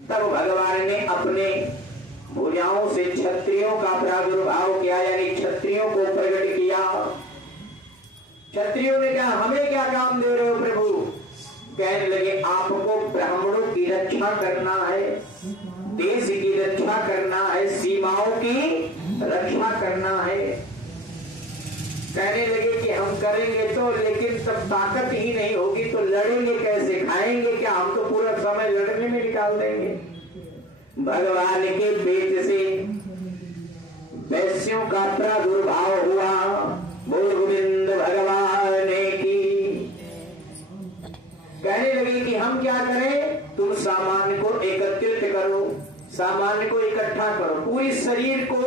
तब भगवान ने अपने भुजाओं से क्षत्रियों का प्रादुर्भाव किया, यानी क्षत्रियों को प्रकट किया। क्षत्रियों ने कहा हमें क्या काम दे रहे हो प्रभु? कहने लगे आपको ब्राह्मणों की रक्षा करना है, देश की रक्षा करना है, सीमाओं की रक्षा करना है। कहने लगे कि हम करेंगे तो, लेकिन तब ताकत ही नहीं होगी तो लड़ेंगे कैसे, खाएंगे क्या? हम तो पूरा समय लड़ने में निकाल देंगे। भगवान के पेट से वैश्यों का प्रादुर्भाव हुआ। बोल गोविंद भगवान की। कहने लगे कि हम क्या करें? तुम सामान को एकत्रित करो, सामान को इकट्ठा करो। पूरी शरीर को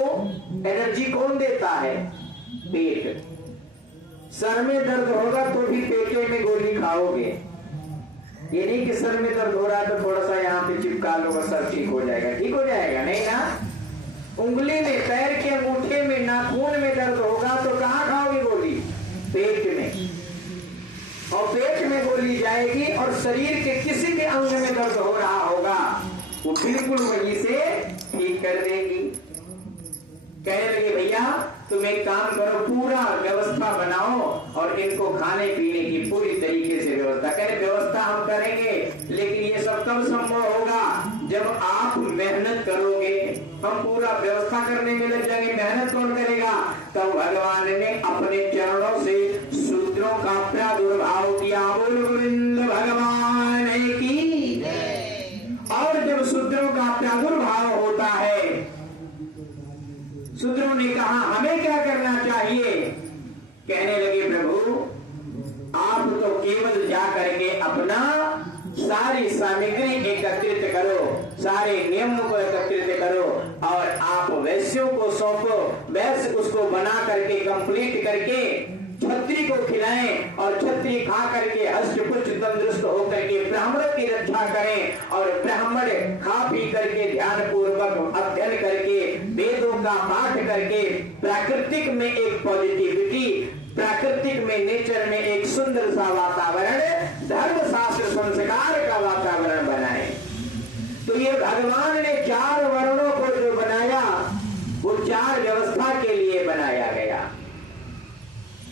एनर्जी कौन देता है? पेट। सर में दर्द होगा तो भी पेटे में गोली खाओगे। ये नहीं कि सर में दर्द हो रहा है तो थोड़ा सा यहाँ पे चिपका लो बस सर ठीक हो जाएगा। ठीक हो जाएगा नहीं ना। उंगली में, पैर के अंगूठे में, नाखून में दर्द होगा तो कहाँ खाओगे गोली? पेट में। और पेट में गोली जाएगी और शरीर के किसी भी अंग में दर्द हो रहा होगा वो बिल्कुल वहीं से ठीक कर देगी। कहने लगे भैया तुम एक काम करो, पूरा व्यवस्था बनाओ और इनको खाने पीने की पूरी तरीके से व्यवस्था। कहने व्यवस्था हम करेंगे, लेकिन ये सब तब संभव होगा जब आप मेहनत करोगे। हम पूरा व्यवस्था करने में लग जाएंगे, मेहनत कौन करेगा? तब भगवान ने अपने चरणों से शूद्रों का प्रादुर्भाव किया। बोल गोविंद भगवान की। और जब शूद्रों का प्रादुर्भाव होता है, शूद्रों ने कहा हमें क्या करना चाहिए? कहने लगे प्रभु आप तो केवल जा करके अपना सारी सामग्री एकत्रित करो, सारे नियमों को एकत्रित करो और आप वैश्यों को सौंपो। वैश्य उसको बना करके कंप्लीट करके छत्री को खिलाएं और छत्री खा करके हष्ट पुष्ट तंदुरुस्त होकर के ब्राह्मणों की रक्षा करें। और ब्राह्मण खा पी करके ध्यान पूर्वक अध्ययन करके वेदों का पाठ करके प्राकृतिक में एक पॉजिटिविटी, प्राकृतिक में नेचर में एक सुंदर सा वातावरण, धर्म शास्त्र संस्कार का वातावरण बनाए। तो ये भगवान ने 4 वर्णों को जो बनाया वो 4 व्यवस्था के लिए बनाया गया।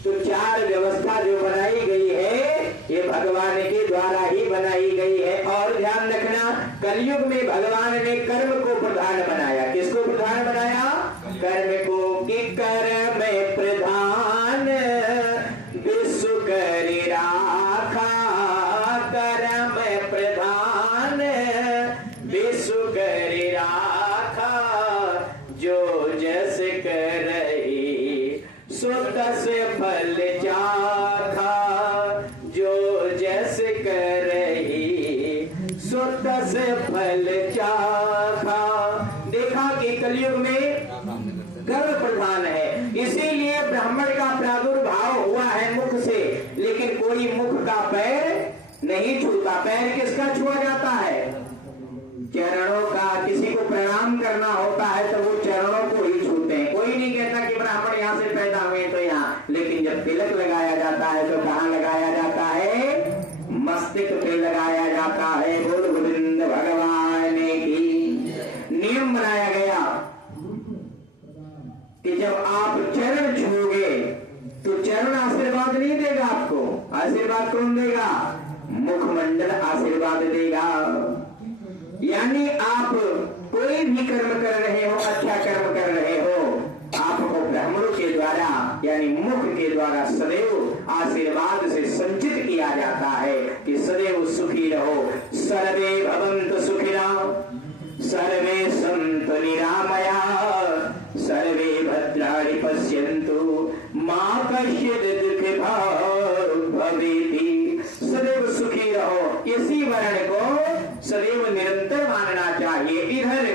तो 4 व्यवस्था जो बनाई गई है ये भगवान के द्वारा ही बनाई गई है। और ध्यान रखना कलयुग में भगवान ने कर्म को प्रधान बनाया। किसको प्रधान बनाया? कर्म को। कि कर्म प्रधान विश्व करि राखा, कर्म प्रधान विश्व करि राखा, जो जस करहि सो तस फल चाखा, जो जस करहि सो तस फल चाखा। देखा कि कलयुग में कर्म प्रधान है, इसीलिए ब्राह्मण का प्रादुर्भाव हुआ है मुख से, लेकिन कोई मुख का पैर नहीं छूता। पैर किसका छुआ जाता है? चरणों का। किसी को प्रणाम करना होता है तो वो चरणों को ही छूते हैं। कोई नहीं कहता कि ब्राह्मण यहाँ से पैदा हुए तो यहाँ, लेकिन जब तिलक लगाया जाता है तो कहाँ लगाया जाता है? मस्तक पे लगाया जाता है। बोल गोविंद भगवान की। नियम बनाया गया कि जब आप चरण छूओगे तो चरण आशीर्वाद नहीं देगा आपको। आशीर्वाद कौन देगा? मुखमंडल आशीर्वाद देगा। यानी आप कोई भी कर्म कर रहे हो, अच्छा कर्म कर रहे हो, आपको ब्राह्मणों के द्वारा यानी मुख के द्वारा सदैव आशीर्वाद से संचित किया जाता है कि सदैव सुखी रहो। सर्वे भवन्तु सुखिनः, सर्वे सन्तु निरामया, सर्वे भद्राणि पश्यन्तु, मा कश्चित् दुःखभाग् भवेत्। सदैव सुखी रहो। इसी वर्ण को सदैव निरंतर मानना चाहिए। इधर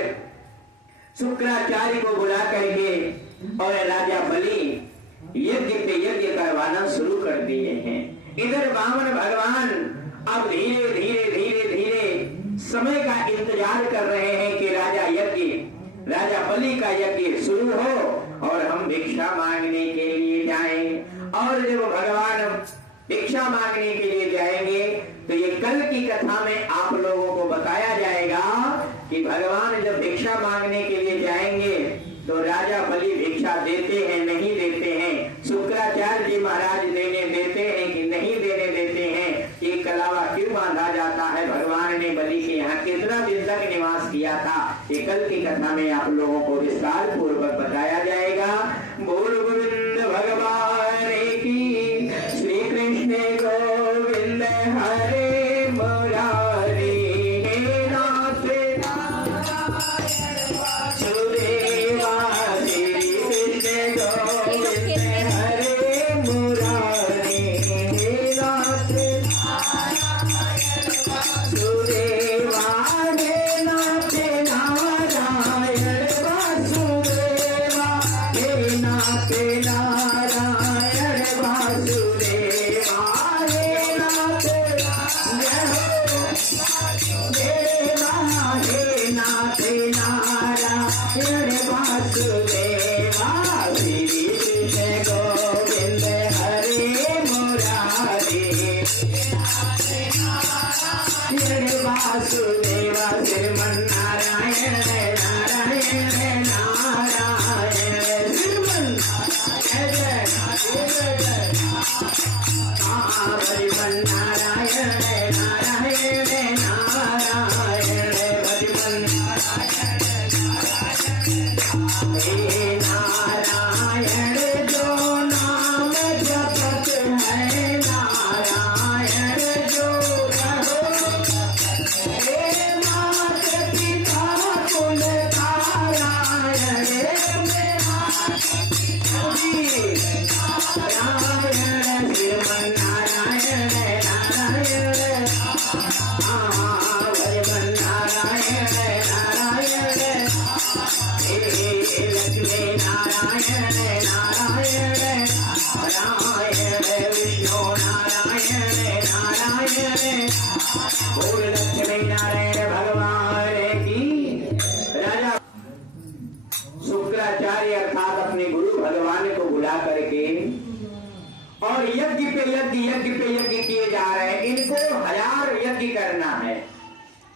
शुक्राचार्य को बुला करके और राजा बलि यज्ञ पे यज्ञ करवाना शुरू कर दिए हैं। इधर वामन भगवान अब धीरे धीरे धीरे धीरे समय का इंतजार कर रहे हैं कि राजा बलि का यज्ञ शुरू हो और हम भिक्षा मांगने के लिए जाएं। और जब भगवान भिक्षा मांगने के लिए जाएंगे तो ये कल की कथा में आप लोगों को बताया जाएगा कि भगवान जब भिक्षा मांगने के लिए जाएंगे तो राजा बलि भिक्षा देते हैं नहीं देते हैं, शुक्राचार्य जी महाराज देने देते हैं कि नहीं देने देते हैं, ये कलावा क्यों बांधा जाता है, भगवान ने बलि के यहाँ कितना दिन तक निवास किया था, ये कल की कथा में आप लोगों को विस्तार पूर्वक बताया जाएगा। बोल गोविंद भगवान की, श्री कृष्ण गोविंद हरे मुरारी, हे नाथ सुदेवा, श्री कृष्ण गोविंद हरे मुरारी, हे नाथ सुदेवा, हे नाथ नारायण वासुदेवा, हे नाथ नारायण वासुदेवा, हे नाथ देवा, हे नाथ नारायण वासुदेवा, श्री कृष्ण गोविंद हरे मुरारी, वासुदेवा, श्रीमन्नारायण नारायण नारायण, श्रीमन्नारायण नारायण नारायण, हे नारायण जो नाम जपत है, नारायण जो रहो, हे मात पिता कुल नारायण, नारायण श्रीमन्नारायण नारायण, श्रीमन्नारायण नारायण, हे लक्ष्मी नारायण नारायण, नारायण विष्णु नारायण नारायण, बोल लक्ष्मी नारायण भगवान की। राजा शुक्राचार्य अर्थात अपने गुरु भगवान को बुला करके और यज्ञ पे यज्ञ किए जा रहे हैं, इनको 1000 यज्ञ करना है।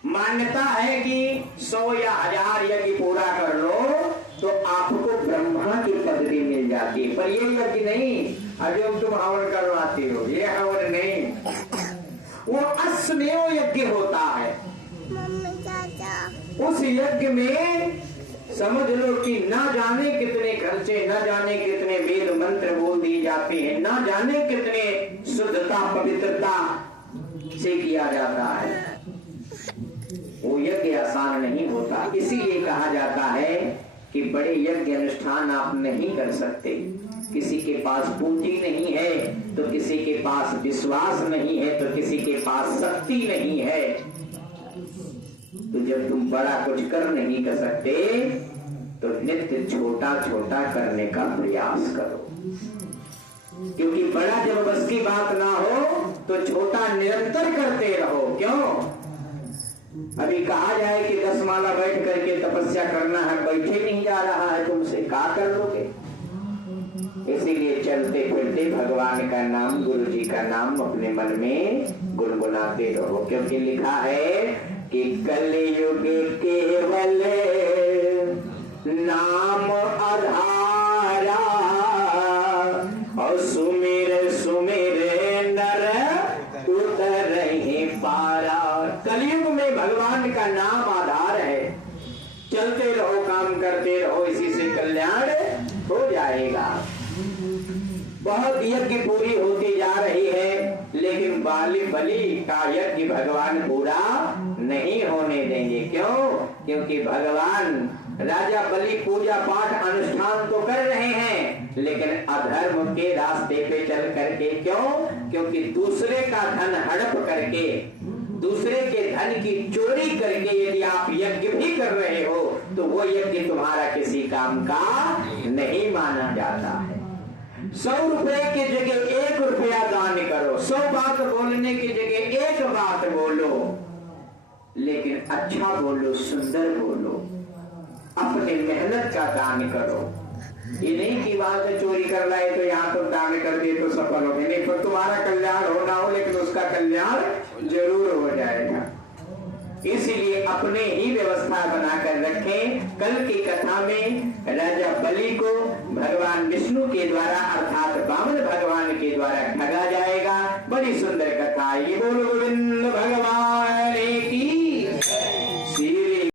मान्यता है कि 100 या 1000 यज्ञ पूरा कर लो तो आपको ब्रह्मा की पदवी मिल जाती है, पर ये यज्ञ नहीं अजब तुम हवन करवाते हो, ये हवन नहीं, वो अश्वमेव यज्ञ होता है। उस यज्ञ में समझ लो कि ना जाने कितने खर्चे, ना जाने कितने वेद मंत्र बोल दिए जाते हैं, ना जाने कितने शुद्धता पवित्रता से किया जाता है। वो यज्ञ आसान नहीं होता, इसीलिए कहा जाता है कि बड़े यज्ञ अनुष्ठान आप नहीं कर सकते। किसी के पास पूंजी नहीं है तो किसी के पास विश्वास नहीं है तो किसी के पास शक्ति नहीं है, तो जब तुम बड़ा कुछ कर नहीं कर सकते तो नित्य छोटा छोटा करने का प्रयास करो, क्योंकि बड़ा जब बस की बात ना हो तो छोटा निरंतर करते रहो। क्यों? अभी कहा जाए कि 10 माला बैठ करके तपस्या करना है, बैठे नहीं जा रहा है तुमसे, क्या कर लोगे? इसीलिए चलते फिरते भगवान का नाम, गुरु जी का नाम अपने मन में गुनगुनाते रहो, क्योंकि लिखा है कि कलयुग केवल नाम आधारा और सुमिर सुमिर नर उतरहि पारा। कलयुग में भगवान का नाम आधार है, चलते रहो, काम करते रहो, इसी से कल्याण हो जाएगा। बहुत यज्ञ पूरी होती जा रही है, लेकिन बलि का यज्ञ भगवान पूरा नहीं होने देंगे। क्यों? क्योंकि भगवान राजा बलि पूजा पाठ अनुष्ठान तो कर रहे हैं, लेकिन अधर्म के रास्ते पे चल करके। क्यों? क्योंकि दूसरे का धन हड़प करके, दूसरे के धन की चोरी करके यदि आप यज्ञ भी कर रहे हो तो वो यज्ञ तुम्हारा किसी काम का नहीं माना जाता है। 100 रुपए की जगह 1 रुपया दान करो, 100 बात बोलने की जगह 1 बात बोलो, लेकिन अच्छा बोलो, सुंदर बोलो, अपने मेहनत का दान करो। ये नहीं कि वहां से चोरी कर लाए तो यहाँ तुम दान कर दिए तो सफल हो गए, नहीं, पर तुम्हारा कल्याण हो ना हो लेकिन उसका कल्याण जरूर हो जाएगा। इसीलिए अपने ही व्यवस्था कल की कथा में राजा बलि को भगवान विष्णु के द्वारा अर्थात वामन भगवान के द्वारा ठगा जाएगा। बड़ी सुंदर कथा, ये बोलो